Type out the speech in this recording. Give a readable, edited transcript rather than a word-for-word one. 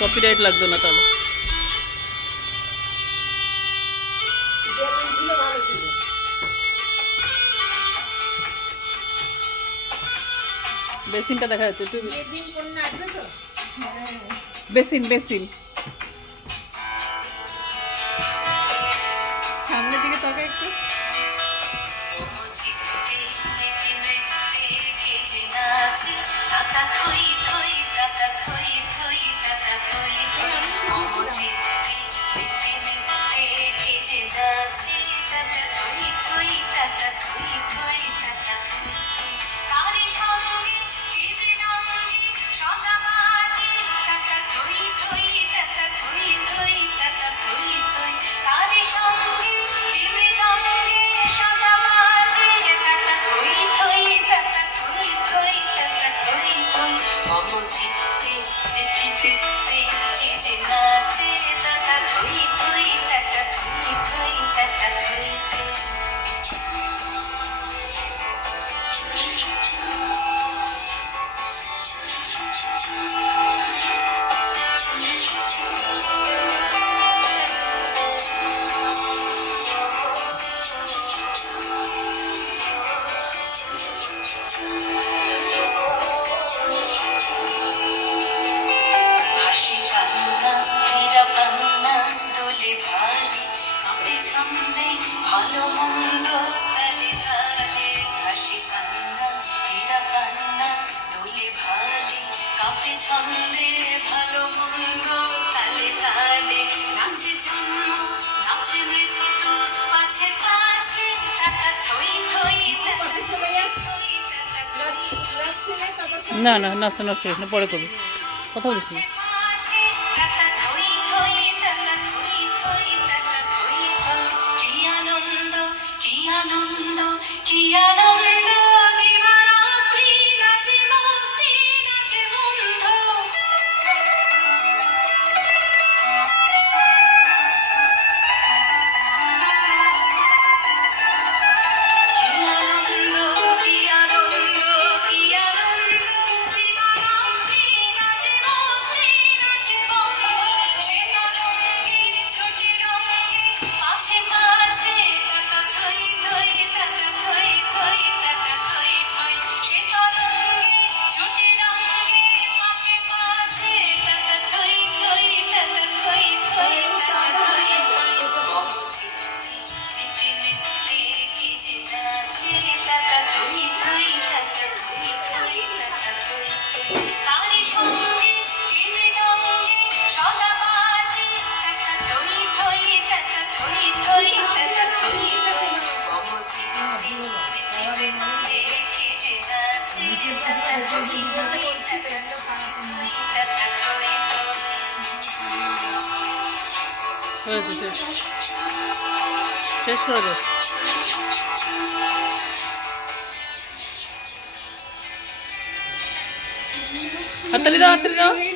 Copyright লাগতো না তাহলে। বেসিনটা দেখা যাচ্ছে, বেসিন বেসিন সামনের দিকে তাকা একটু। ভালো মন্দ তালে তালে হাসি কান্না হীরা পান্না দোলে ভালে কাঁপে ছন্দে ভালো মন্দ তালে তালে নাচে জন্ম নাচে মৃত্যু পাছে পাছে টাকা থই থই না না, নাচতে নষ্ট করিস না, পরে করবি, কথা বলিস না। শেষ করে দে, হাততালি দাও, হাততালি দাও।